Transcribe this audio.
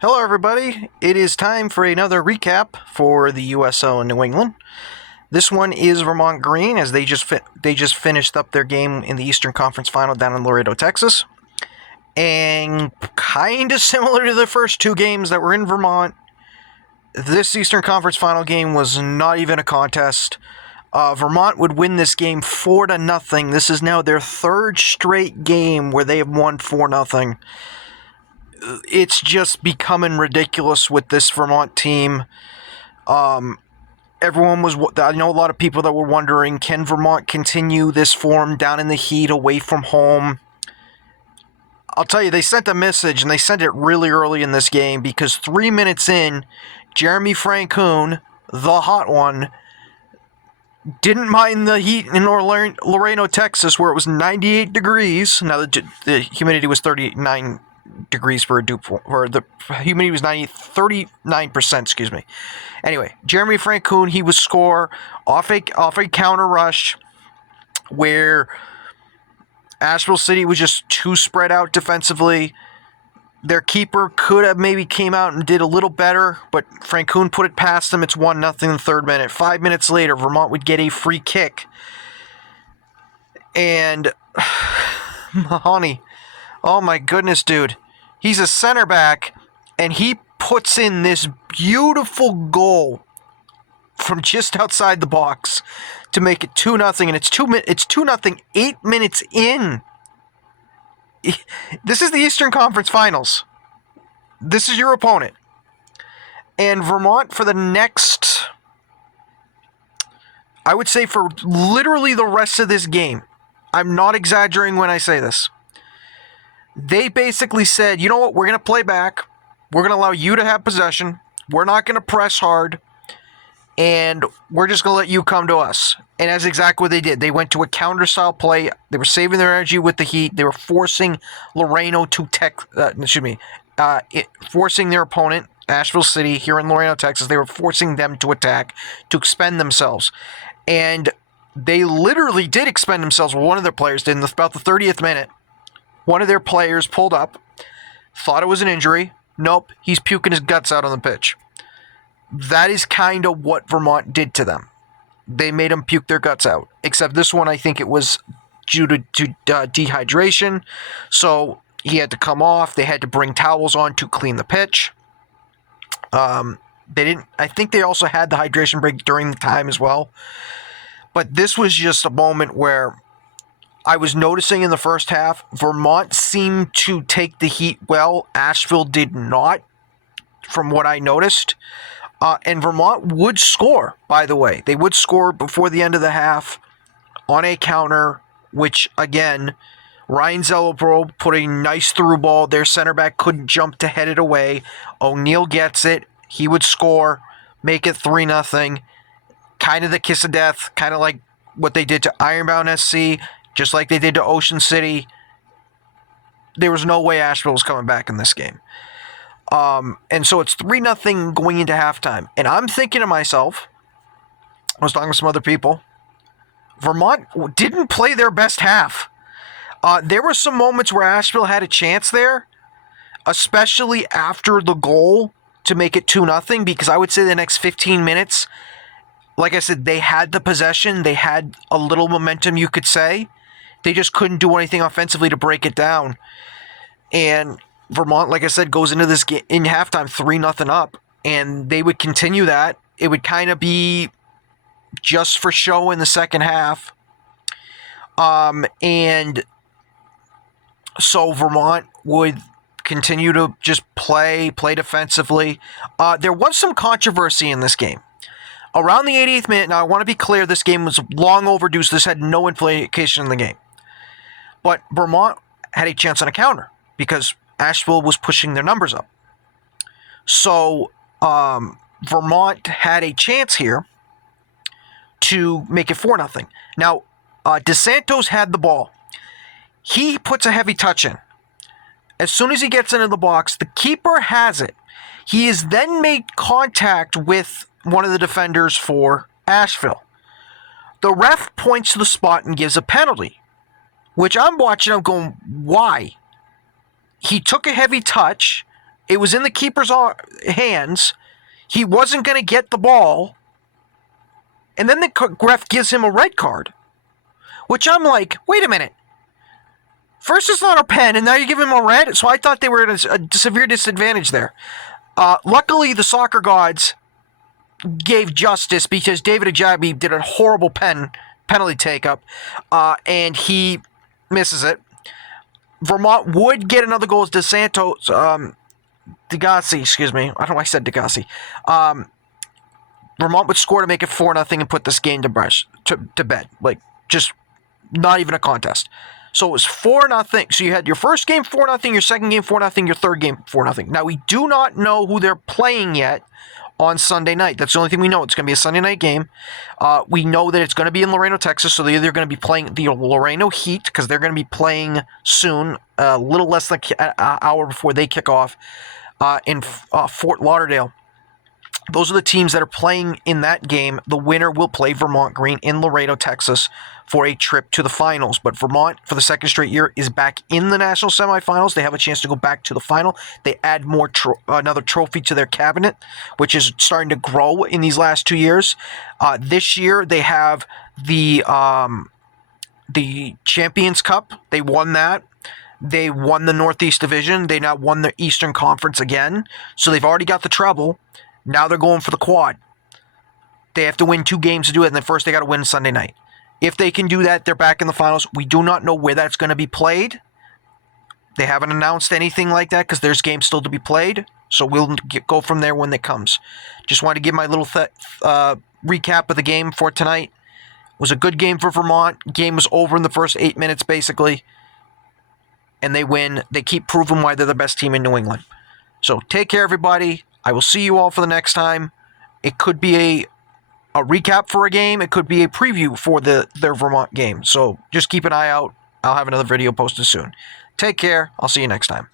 Hello, everybody. It is time for another recap for the USO in New England. This one is Vermont Green, as they just finished up their game in the Eastern Conference Final down in Laredo, Texas, and kind of similar to the first two games that were in Vermont. This Eastern Conference Final game was not even a contest. Vermont would win this game 4-0. This is now their third straight game where they have won 4-0. It's just becoming ridiculous with this Vermont team. I know a lot of people that were wondering, can Vermont continue this form down in the heat away from home? I'll tell you, they sent a message, and they sent it really early in this game, because 3 minutes in, Jeremy Francoon, the hot one, didn't mind the heat in Laredo, Texas, where it was 98 degrees. Now the humidity was 39 degrees for a dupe, or the humidity was 39%, excuse me. Anyway, Jeremy Francoon, he would score off a counter rush where Asheville City was just too spread out defensively. Their keeper could have maybe came out and did a little better, but Francoon put it past them. It's 1-0 in the third minute. 5 minutes later, Vermont would get a free kick. And Mahoney, oh my goodness, dude. He's a center back, and he puts in this beautiful goal from just outside the box to make it 2-0, and it's 2-0 8 minutes in. This is the Eastern Conference Finals. This is your opponent. And Vermont, for the next, I would say for literally the rest of this game, I'm not exaggerating when I say this, they basically said, you know what, we're going to play back. We're going to allow you to have possession. We're not going to press hard. And we're just going to let you come to us. And that's exactly what they did. They went to a counter-style play. They were saving their energy with the heat. They were forcing forcing their opponent, Asheville City, here in Laredo, Texas. They were forcing them to attack, to expend themselves. And they literally did expend themselves. One of their players did in about the 30th minute. One of their players pulled up, thought it was an injury. Nope, he's puking his guts out on the pitch. That is kind of what Vermont did to them. They made them puke their guts out. Except this one, I think it was due to dehydration. So he had to come off. They had to bring towels on to clean the pitch. They didn't. I think they also had the hydration break during the time as well. But this was just a moment where I was noticing in the first half, Vermont seemed to take the heat well. Asheville did not, from what I noticed. And Vermont would score, by the way. They would score before the end of the half on a counter, which, again, Ryan Zellabro put a nice through ball. Their center back couldn't jump to head it away. O'Neill gets it. He would score, make it 3-0. Kind of the kiss of death, kind of like what they did to Ironbound SC, just like they did to Ocean City. There was no way Asheville was coming back in this game. And so it's 3-0 going into halftime. And I'm thinking to myself, I was talking to some other people, Vermont didn't play their best half. There were some moments where Asheville had a chance there, especially after the goal to make it 2-0, because I would say the next 15 minutes, like I said, they had the possession. They had a little momentum, you could say. They just couldn't do anything offensively to break it down. And Vermont, like I said, goes into this game in halftime 3-0 up, and they would continue that. It would kind of be just for show in the second half. And so Vermont would continue to just play defensively. There was some controversy in this game. Around the 88th minute, now I want to be clear, this game was long overdue, so this had no implication in the game. But Vermont had a chance on a counter because Asheville was pushing their numbers up. So Vermont had a chance here to make it 4-0. Now, DeSantos had the ball. He puts a heavy touch in. As soon as he gets into the box, the keeper has it. He is then made contact with one of the defenders for Asheville. The ref points to the spot and gives a penalty, which I'm watching, I'm going, why? He took a heavy touch. It was in the keeper's hands. He wasn't going to get the ball. And then the ref gives him a red card. Which I'm like, wait a minute. First it's not a pen, and now you give him a red? So I thought they were at a severe disadvantage there. Luckily, the soccer gods gave justice because David Ajayi did a horrible penalty take-up, and he misses it. Vermont would get another goal as Degassi, excuse me. I don't know why I said Degassi. Vermont would score to make it 4-0 and put this game to bed. Like, just not even a contest. So it was 4-0. So you had your first game 4-0, your second game 4-0, your third game 4-0. Now, we do not know who they're playing yet on Sunday night. That's the only thing we know. It's going to be a Sunday night game. We know that it's going to be in Laredo, Texas, so they're either going to be playing the Laredo Heat, because they're going to be playing soon, a little less than an hour before they kick off, in Fort Lauderdale. Those are the teams that are playing in that game. The winner will play Vermont Green in Laredo, Texas, for a trip to the finals. But Vermont, for the second straight year, is back in the national semifinals. They have a chance to go back to the final. They add another trophy to their cabinet, which is starting to grow in these last 2 years. This year, they have the Champions Cup. They won that. They won the Northeast Division. They now won the Eastern Conference again. So they've already got the treble. Now they're going for the quad. They have to win 2 games to do it, and then first they got to win Sunday night. If they can do that, they're back in the finals. We do not know where that's going to be played. They haven't announced anything like that because there's games still to be played. So we'll go from there when it comes. Just wanted to give my little recap of the game for tonight. It was a good game for Vermont. Game was over in the first 8 minutes, basically. And they win. They keep proving why they're the best team in New England. So take care, everybody. I will see you all for the next time. It could be a recap for a game. It could be a preview for their Vermont game. So just keep an eye out. I'll have another video posted soon. Take care. I'll see you next time.